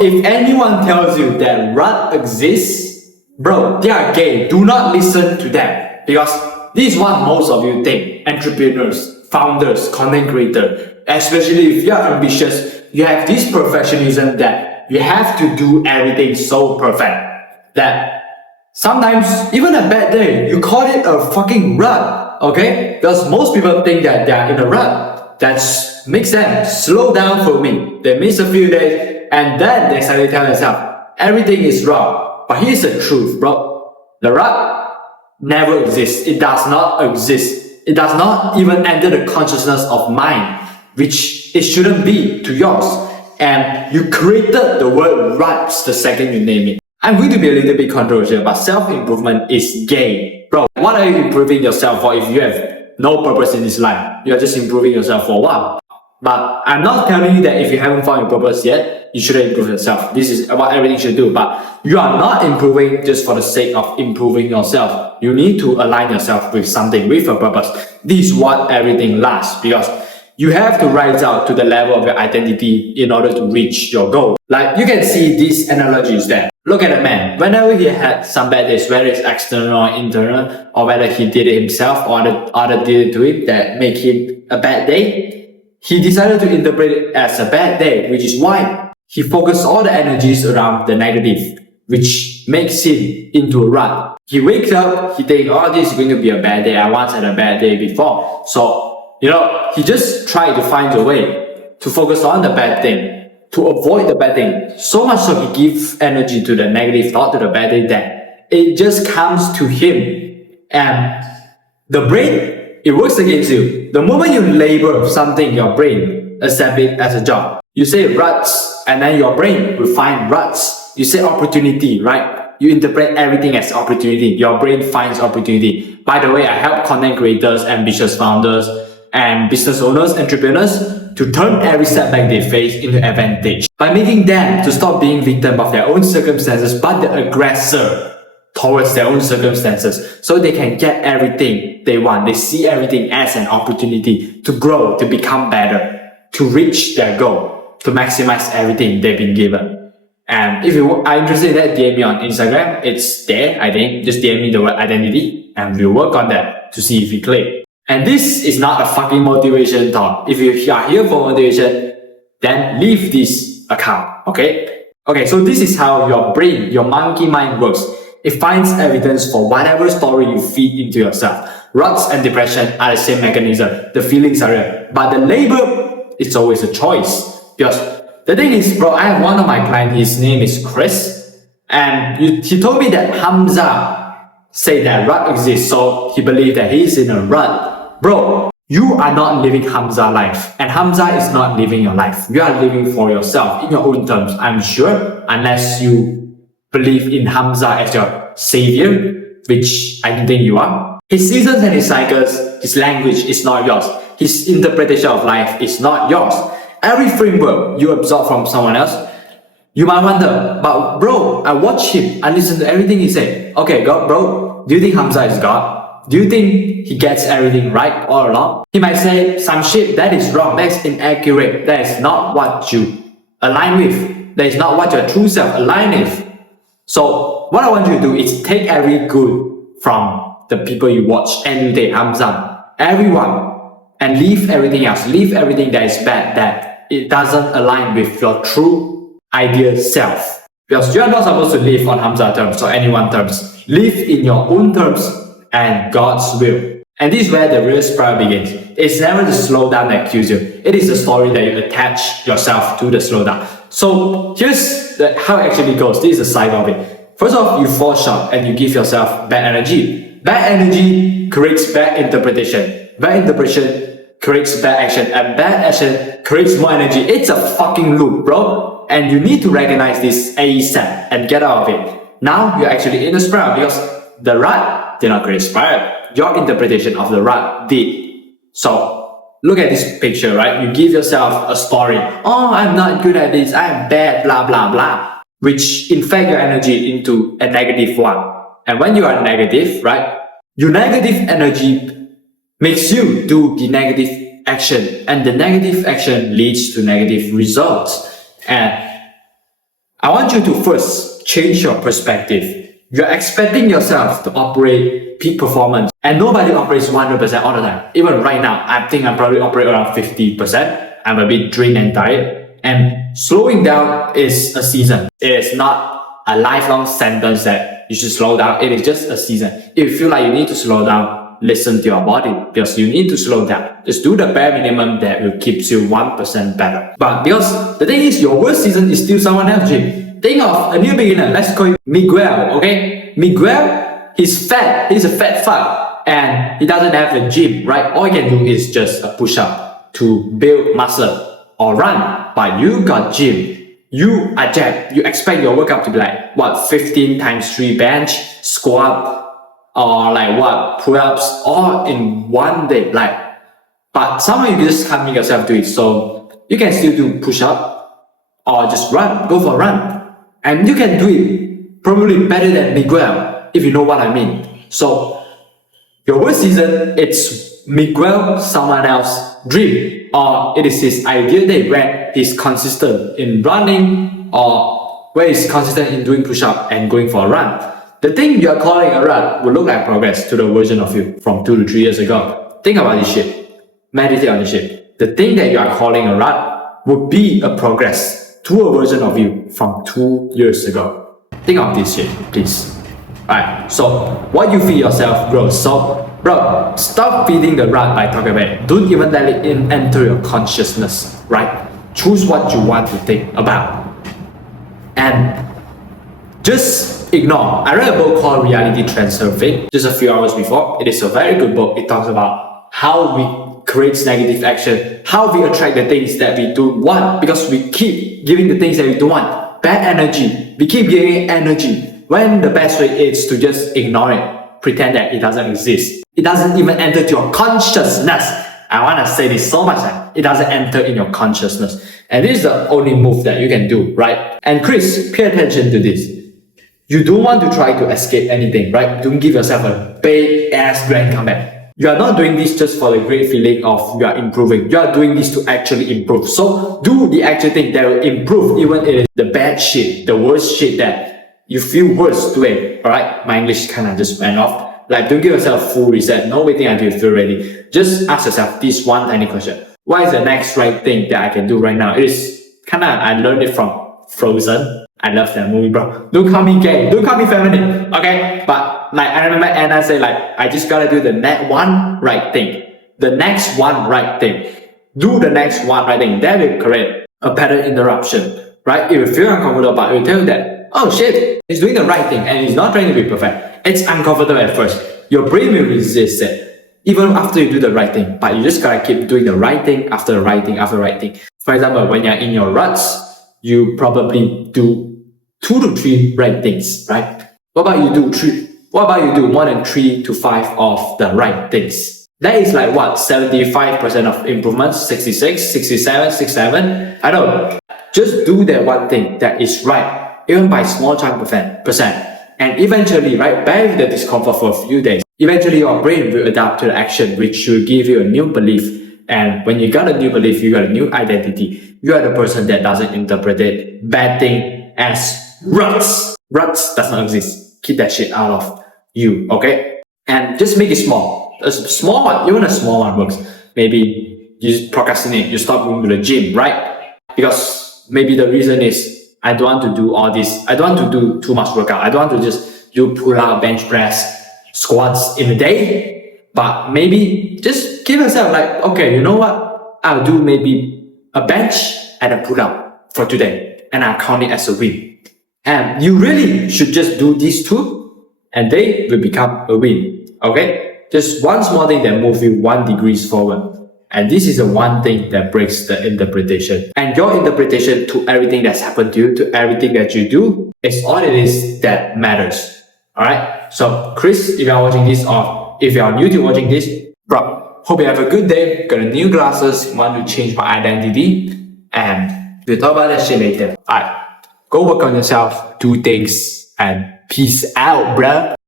If anyone tells you that rut exists, bro, they are gay. Do not listen to them. Because this is what most of you think. Entrepreneurs, founders, content creators, especially if you are ambitious, you have this perfectionism that you have to do everything so perfect that sometimes even a bad day, you call it a fucking rut, okay? Because most people think that they are in a rut. That makes them slow down for me. They miss a few days and then they suddenly tell themselves, everything is wrong. But here's the truth, bro. The rut never exists. It does not exist. It does not even enter the consciousness of mind, which it shouldn't be to yours. And you created the word ruts the second you name it. I'm going to be a little bit controversial, but self-improvement is gay. Bro, what are you improving yourself for if you have no purpose in this life? You're just improving yourself for what? But I'm not telling you that if you haven't found your purpose yet, you shouldn't improve yourself. This is what everything should do. But you are not improving just for the sake of improving yourself. You need to align yourself with something, with a purpose. This is what everything lasts, because you have to rise out to the level of your identity in order to reach your goal. Like you can see these analogies there. Look at a man. Whenever he had some bad days, whether it's external or internal, or whether he did it himself or other did it to him that make him a bad day, he decided to interpret it as a bad day, which is why he focused all the energies around the negative, which makes him into a rut. He wakes up, he thinks, oh, this is going to be a bad day. I once had a bad day before. So, he just tried to find a way to focus on the bad thing, to avoid the bad thing. So much so he gives energy to the negative thought, to the bad thing, that it just comes to him. And the brain, it works against you. The moment you label something, your brain accept it as a job. You say ruts, and then your brain will find ruts. You say opportunity, right? You interpret everything as opportunity. Your brain finds opportunity. By the way, I help content creators, ambitious founders, and business owners, entrepreneurs to turn every setback they face into advantage by making them to stop being victim of their own circumstances but the aggressor towards their own circumstances, so they can get everything they want. They see everything as an opportunity to grow, to become better, to reach their goal, to maximize everything they've been given. And if you are interested in that, DM me on Instagram. It's there, I think. Just DM me the word identity and we'll work on that to see if you click. And this is not a fucking motivation talk. If you are here for motivation, then leave this account, okay? Okay, so this is how your brain, your monkey mind works. It finds evidence for whatever story you feed into yourself. Ruts and depression are the same mechanism. The feelings are real. But the label is always a choice. Because the thing is, bro, I have one of my clients, his name is Chris. And he told me that Hamza said that rut exists, so he believed that he's in a rut. Bro, you are not living Hamza's life. And Hamza is not living your life. You are living for yourself in your own terms, I'm sure, unless you believe in Hamza as your savior, which I don't think you are. His seasons and his cycles, his language is not yours. His interpretation of life is not yours. Every framework you absorb from someone else, you might wonder, but bro, I watch him, I listen to everything he said. Okay, God, bro, do you think Hamza is God? Do you think he gets everything right all along? He might say some shit that is wrong, that is inaccurate, that is not what you align with, that is not what your true self align with. So what I want you to do is take every good from the people you watch every day, Hamza, everyone, and leave everything else. Leave everything that is bad, that it doesn't align with your true ideal self. Because you are not supposed to live on Hamza terms or anyone terms. Live in your own terms and God's will. And this is where the real spiral begins. It's never the slowdown that kills you. It is the story that you attach yourself to the slowdown. So here's how it actually goes. This is the side of it. First off, you fall short and you give yourself bad energy. Bad energy creates bad interpretation. Bad interpretation creates bad action. And bad action creates more energy. It's a fucking loop, bro. And you need to recognize this ASAP and get out of it. Now you're actually in a spiral because the rut did not create spiral. Your interpretation of the rut did. So look at this picture, right? You give yourself a story. Oh, I'm not good at this. I'm bad, blah, blah, blah. Which infect your energy into a negative one. And when you are negative, right? Your negative energy makes you do the negative action. And the negative action leads to negative results. And I want you to first change your perspective. You're expecting yourself to operate peak performance, and nobody operates 100% all the time. Even right now, I think I probably operate around 50%. I'm a bit drained and tired. And slowing down is a season. It is not a lifelong sentence that you should slow down. It is just a season. If you feel like you need to slow down, listen to your body, because you need to slow down. Just do the bare minimum that will keep you 1% better. But because the thing is, your worst season is still someone else's gym. Think of a new beginner. Let's call him Miguel, okay? Miguel, he's fat. He's a fat fuck. And he doesn't have a gym, right? All he can do is just a push-up to build muscle or run. But you got gym. You are jacked. You expect your workout to be like, what, 15 times 3 bench, squat, or like what, pull-ups, all in one day. But somehow you just can't make yourself do it. So you can still do push-up or just run, go for a run. And you can do it probably better than Miguel, if you know what I mean. So your worst season, it's Miguel someone else's dream, or it is his ideal day where he's consistent in running, or where he's consistent in doing push-up and going for a run. The thing you're calling a run will look like progress to the version of you from 2 to 3 years ago. Think about this shit. Meditate on this shit. The thing that you are calling a run would be a progress to a version of you from 2 years ago. Think of this shit, please. Alright, so what you feed yourself grows. So, bro, stop feeding the rat by talking about it. Don't even let it enter your consciousness, right? Choose what you want to think about. And just ignore. I read a book called Reality Transurfing just a few hours before. It is a very good book. It talks about how we create negative action, how we attract the things that we don't want, because we keep giving the things that we don't want. Bad energy. We keep giving energy, when the best way is to just ignore it. Pretend that it doesn't exist. It doesn't even enter to your consciousness. I want to say this so much that it doesn't enter in your consciousness. And this is the only move that you can do, right? And Chris, pay attention to this. You don't want to try to escape anything, right? Don't give yourself a big ass grand comeback. You are not doing this just for the great feeling of you are improving. You are doing this to actually improve. So do the actual thing that will improve, even if it is the bad shit, the worst shit that you feel worse doing. Alright? My English kind of just went off. Like, don't give yourself a full reset. No waiting until you feel ready. Just ask yourself this one tiny question. What is the next right thing that I can do right now? It is kind of, I learned it from Frozen. I love that movie, bro. Don't call me gay. Don't call me feminine. Okay? But like, I remember Anna say like, I just gotta do the next one right thing. The next one right thing. Do the next one right thing. That will create a pattern interruption. Right? If you feel uncomfortable, but it will tell you that, oh shit, he's doing the right thing and he's not trying to be perfect. It's uncomfortable at first. Your brain will resist it. Even after you do the right thing. But you just gotta keep doing the right thing after the right thing after the right thing. For example, when you're in your ruts, you probably do 2 to 3 right things, right? What about you do 3? What about you do more than 3 to 5 of the right things? That is like what? 75% of improvements? 66, 67, 67? I don't know. Just do that one thing that is right, even by small chunk percent. And eventually, right, bear with the discomfort for a few days. Eventually, your brain will adapt to the action, which will give you a new belief. And when you got a new belief, you got a new identity. You are the person that doesn't interpret it, bad thing as ruts. Ruts does not exist. Keep that shit out of you, okay? And just make it small. A small one, even a small one works. Maybe you procrastinate, you stop going to the gym, right? Because maybe the reason is, I don't want to do all this. I don't want to do too much workout. I don't want to just do pull-up, bench press, squats in a day. But maybe just give yourself like, okay, you know what? I'll do maybe a bench and a pull-up for today. And I'll count it as a win. And you really should just do these 2 and they will become a win. Okay? Just one small thing that moves you 1 degree forward. And this is the one thing that breaks the interpretation. And your interpretation to everything that's happened to you, to everything that you do, is all it is that matters. Alright? So, Chris, if you are watching this, or if you are new to watching this, bro, hope you have a good day. Got a new glasses, want to change my identity, and we'll talk about that shit later. Alright, go work on yourself, do things, and peace out, bruh.